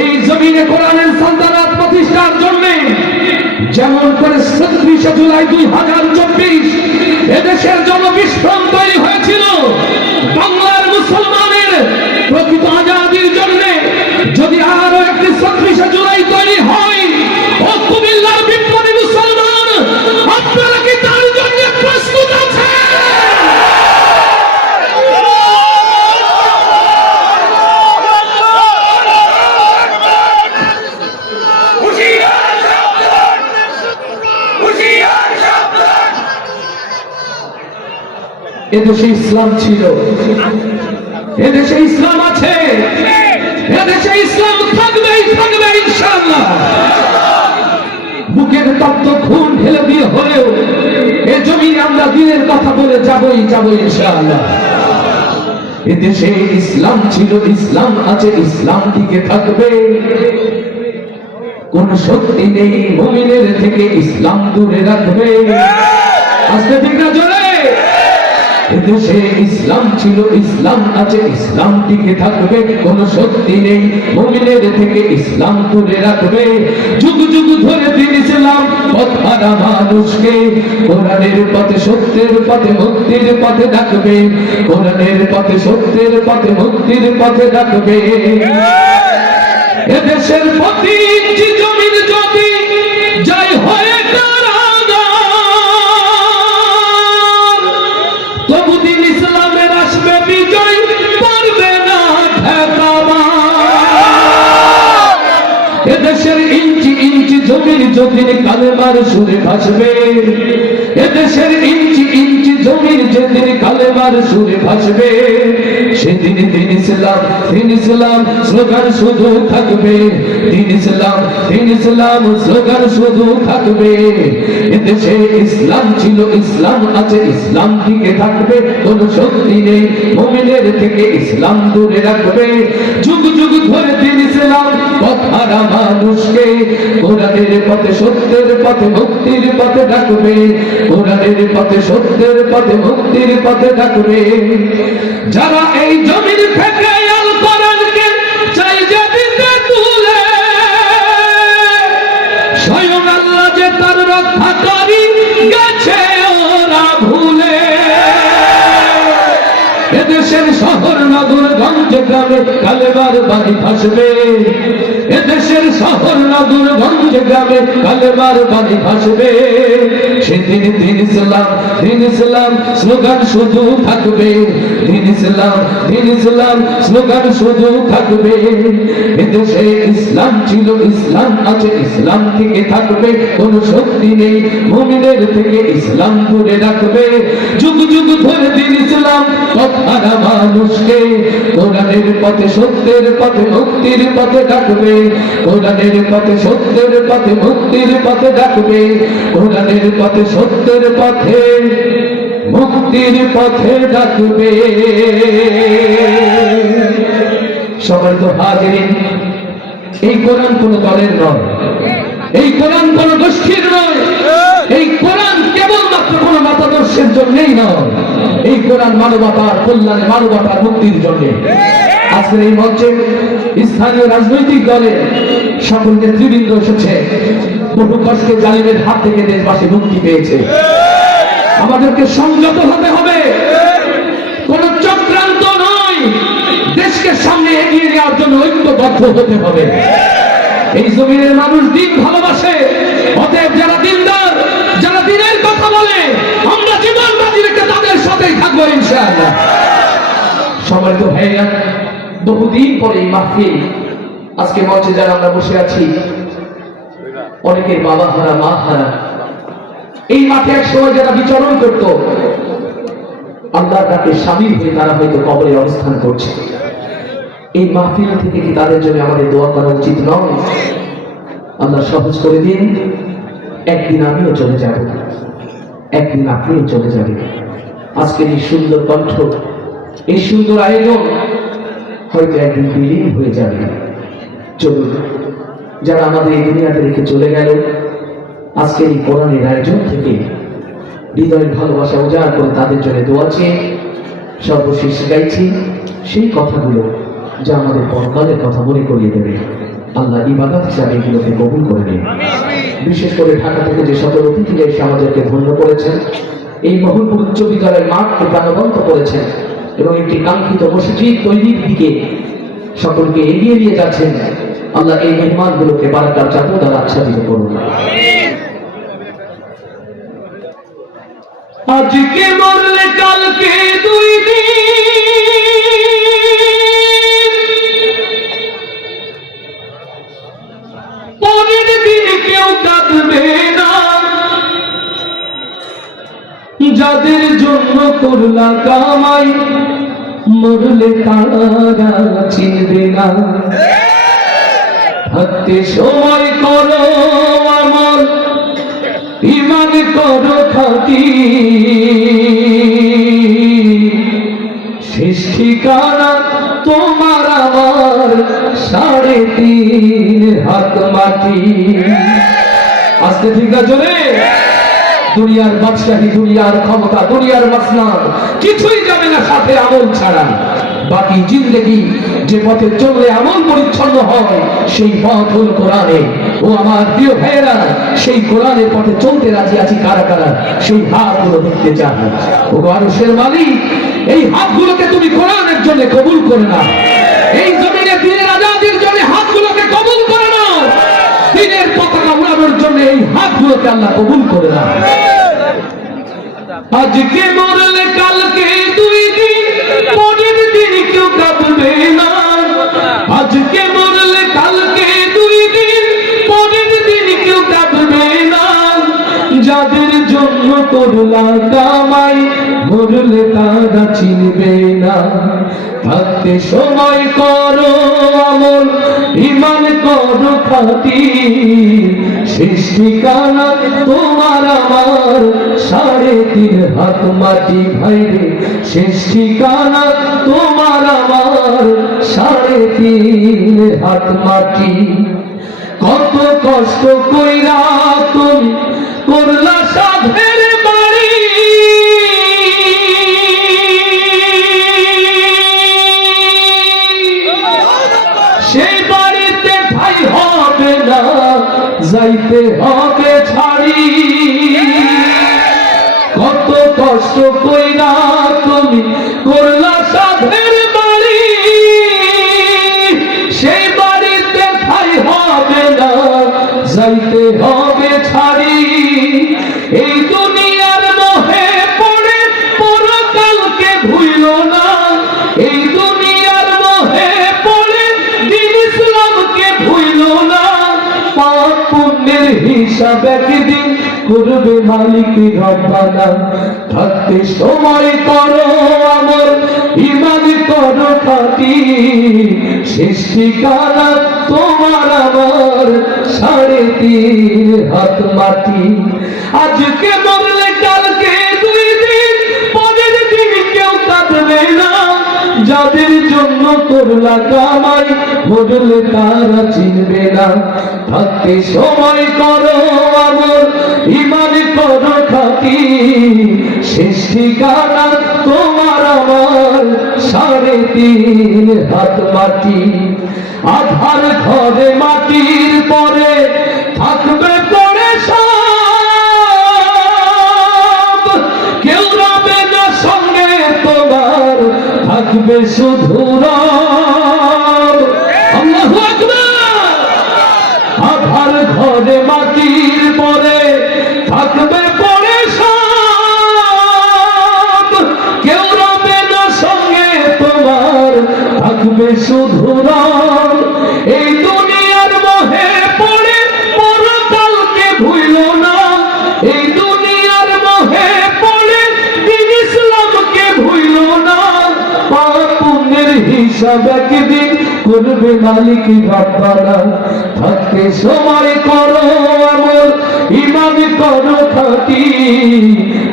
এই জমিনে কোরআনের সালতানাত প্রতিষ্ঠার জন্য যেমন করে ৩৬ জুলাই ২০২৪ এদেশের জনবিস্ফোরণ তৈরি হয়েছিল, বাংলার মুসলমানের প্রকৃত আজাদির জন্য যদি আরো একটি ৩৬ জুলাই তৈরি হয়, ও কুমিল্লার বিপ্লবী মুসলমান, আপনারা কি তার জন্য প্রস্তুত আছেন? এদেশে ইসলাম ছিল, এদেশে ইসলাম আছে, এদেশে ইসলাম থাকবেই থাকবে ইনশাআল্লাহ। বুকের তপ্ত খুন ঢেলে দিয়ে হলেও এ জমিনে আমরা দিনের কথা বলে যাবই ইনশাআল্লাহ। এদেশে ইসলাম ছিল, ইসলাম আছে, ইসলাম টিকে থাকবে। কোন শক্তি নেই মুমিনের থেকে ইসলাম দূরে রাখবে। আস্তে ঠিক না জোরে। এদেশে ইসলাম ছিল, ইসলাম আছে, ইসলাম টিকে থাকবে। কোন শক্তি নেই মুমিনের থেকে ইসলাম দূরে রাখবে। যুগ যুগ ধরে দিন ইসলাম পথ হারা মানুষকে কোরআনের পথে, সত্যের পথে, মুক্তির পথে ডাকবে। কোরআনের পথে, সত্যের পথে, মুক্তির পথে ডাকবে। এদেশের প্রতি ইঞ্চি জমিন যদি যাই হয়ে এদেশের ইঞ্চি ইঞ্চি জমির যেদিন কালেমার সুরে ভাসবে, এদেশের ইঞ্চি ইঞ্চি জমির যেদিন কালেমার সুরে ভাসবে, সেদিন দিন ইসলাম, দিন ইসলাম স্লোগান শুধু থাকবে। দিন ইসলাম, দিন ইসলাম স্লোগান শুধু থাকবে। এদেশে ইসলাম ছিল, ইসলাম আছে, ইসলাম টিকে থাকবে। কোন শক্তি নেই মুমিনের থেকে ইসলাম দূরে রাখবে। যুগ যুগ ধরে দিন ইসলাম পথ হারা মানুষকে কোরআনের পথে, সত্যের পথে, মুক্তির পথে ডাকবে। কোরআনের পথে, সত্যের পথে, মুক্তির পথে ডাকবে। যারা এই জমির থেকে আল কোরআনকে চাই যে দিতে তুলে, স্বয়ং আল্লাহ যে তার রক্ষাকারী গেছে ওরা ভুলে। এদেশের শহর নগর গঞ্জ গ্রামে কালেমার বাণী ভাসবে। এদেশের শহর নগর গঞ্জ গ্রামে কালেমার বাণী ভাসবে। সেদিন দিন ইসলাম, দিন ইসলাম স্লোগান শুধু থাকবে। দিন ইসলাম, দিন ইসলাম স্লোগান শুধু থাকবে। এদেশে ইসলাম ছিল, ইসলাম আছে, ইসলাম থেকে থাকবে। কোন শক্তি নেই মুমিনের থেকে ইসলাম দূরে রাখবে। যুগ যুগ ধরে দিন ইসলাম পথ হারা মানুষকে কোরআনের পথে, সত্যের পথে, মুক্তির পথে ডাকবে। কোরআনের পথে, সত্যের পথে, মুক্তির পথে ডাকবে। কোরআনের পথে, সত্যের পথে, মুক্তির পথে ডাকবে। সম্মানিত হাজিরিন, এই কোরআন কোন দলের নয়, এই কোরআন কোন গোষ্ঠীর নয়, এই কোরআন কেবলমাত্র কোন মতাদর্শের জন্যই নয়, এই কোরআন মানবতার কল্যাণে, মানবতার মুক্তির জন্য। আজকের এই মঞ্চে স্থানীয় রাজনৈতিক দলের সকল নেতৃবৃন্দ এসেছে। বহু কষ্টে জালিমের হাত থেকে দেশবাসী মুক্তি পেয়েছে। আমাদেরকে সংযত হতে হবে, কোন চক্রান্ত নয়, দেশকে সামনে এগিয়ে নেওয়ার জন্য ঐক্যবদ্ধ হতে হবে। এই জমিনের মানুষ দিন ভালোবাসে, অতএব যারা দিনদার, যারা দিনের কথা বলে, আমরা জীবন বাজি রেখে তাদের সাথেই থাকবো ইনশাআল্লাহ। সম্মানিত ভাইরা, বহুদিন পরে এই মাহফিল, আজকে মঞ্চে যারা আমরা বসে আছি, অনেকের বাবা হারা, মা হারা। এই মাঠে এক সময় যারা বিচরণ করত, আল্লাহর ডাকে শামিল হয়ে তারা হয়তো কবরে অবস্থান করছে। এই মাহফিল থেকে কি তাদের জন্য আমাদের দোয়া করা উচিত নয়? আল্লাহ সহজ করে দিন, একদিন আমিও চলে যাব, একদিন আপনিও চলে যাবেন। আজকের এই সুন্দর কণ্ঠ, এই সুন্দর আয়োজন হয়তো একদিন বিলীন হয়ে যাবে। চলুন, যারা আমাদের এই দুনিয়াতে রেখে চলে গেল, আজকের এই কোরআনের আয়োজন থেকে হৃদয়ের ভালোবাসা উজাড় করে তাদের জন্য দোয়া চেয়ে সর্বশেষ গাইছি সেই কথাগুলো যা আমাদের পরকালের কথা মনে করিয়ে দেবে। আল্লাহ ইবাদত হিসাবে এগুলোকে কবুল করে নিন। বিশেষ করে ঢাকা থেকে যে সকল অতিথিরা এসে আমাদেরকে ধন্য করেছেন, এই মহলপুর উচ্চ বিদ্যালয়ের মাঠকে প্রাণবন্ত করেছেন এবং একটি কাঙ্ক্ষিত মসজিদ তৈরির দিকে সকলকে এগিয়ে নিয়ে যাচ্ছেন, আল্লাহ এই মেহমানগুলোকে বারাকার চাদর দ্বারা আচ্ছাদিত করুন। আজকে মরলে কালকে দুই দিন, পরের দিন কেউ কাঁদবে না, যাদের জন্য করলা কামাই মরলে তারা চিনবে না। থাকতে সময় করো আমল, ঈমান করো খাঁটি, শেষ ঠিকানা তোমার আমার 3.5 হাত মাটি। আস্তে ঠিক আছে রে। দুনিয়ার বাদশাহী, দুনিয়ার ক্ষমতা, দুনিয়ার মাসনাদ কিছুই যাবে না সাথে আমল ছাড়া। বাকি জিন্দেগি যে পথে চললে আমল পরিচ্ছন্ন হয় সেই পথ হল কোরআনে। ও আমার প্রিয় ভাইয়েরা, সেই কোরআনের পথে চলতে রাজি আছি কারা কারা? সেই হাতগুলো দেখতে চান। ও আরশের মালিক, এই হাতগুলোকে তুমি কোরআনের জন্য কবুল করে নাও। এই জমিনে দ্বীনের আজাদির জন্য হাতগুলোকে কবুল করে নাও। দ্বীনের পতাকা উড়ানোর জন্য এই হাতগুলোকে আল্লাহ কবুল করে নাও। আজকে মরলে কালকে দুই দিন, পরের দিন কেউ কাঁদবে না। আজকে মরলে কালকে দুই দিন, পরের দিন কেউ কাঁদবে না, যাদের জন্য করলা কামাই মরলে তারা চিনবে না। থাকতে সময় করো আমল, ঈমান করো খাঁটি, শেষ ঠিকানা তোমার আমার 3.5 হাত মাটি। ভাইরে শেষ ঠিকানা তোমার আমার 3.5 হাত মাটি। কত কষ্ট কইরা তুমি করলা সাধের বাড়ি, সেই বাড়িতে ঠাই হবে না, যাইতে হবে ছাড়ি। কত কষ্ট কইরা তুমি করলা সাধের বাড়ি, সেই বাড়িতে ঠাই হবে না, যাইতে হবে ছাড়ি। এই দুনিয়ার মোহে পড়ে পরকালকে ভুইল না, এই দুনিয়ার মোহে পড়ে দ্বীন ইসলামকে ভুইল না। পাপ পুণ্যের হিসাব একদিন করবে মালিক রব্বানা। থাকতে সময় করো আমল, ঈমান করো খাঁটি, শেষ ঠিকানা তোমার আমার 3.5 হাত মাটি। আজকে মরলে কালকে দুই দিন, পরের দিন কেউ কাঁদবে না, যাদের জন্য করলা কামাই মরলে তারা চিনবে না। থাকতে সময় করো আমল, ঈমান করো খাঁটি, শেষ ঠিকানা তোমার আমার 3.5 হাত মাটি। আধার ঘরে মাটির পরে থাকবে পড়ে সব, কেউ রবে না সঙ্গে তোমার, থাকবে শুধু রব। আল্লাহু আকবার। আধার ঘরে মাটির পরে থাকবে পড়ে সব, কেউ রবে না সঙ্গে তোমার, থাকবে শুধু রব। এই দুনিয়ার মোহে পড়ে পরকালকে ভুইল না, এই দুনিয়ার মোহে পড়ে দ্বীন ইসলামকে ভুইল না। পাপ পুণ্যের হিসাব একদিন করবে মালিক রব্বানা। থাকতে সময় করো আমল, ঈমান করো খাঁটি,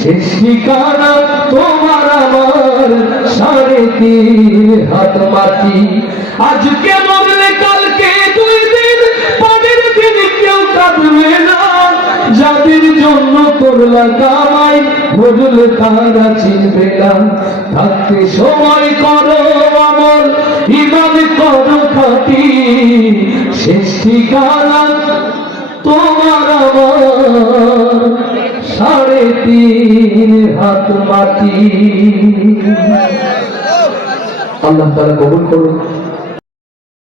শেষ ঠিকানা তোমার আমার 3.5 হাত মাটি। আজকে মরলে কালকে দুই দিন, পরের দিন কেউ কাঁদবে না, যাদের জন্য করলা কামাই মরলে তারা চিনবে না। থাকতে সময় করো আমল, ঈমান করো মাটি, শেষ ঠিকানা তোমার আমার 3.5 হাত মাটি। আল্লাহ তাআলা কবুল করুন।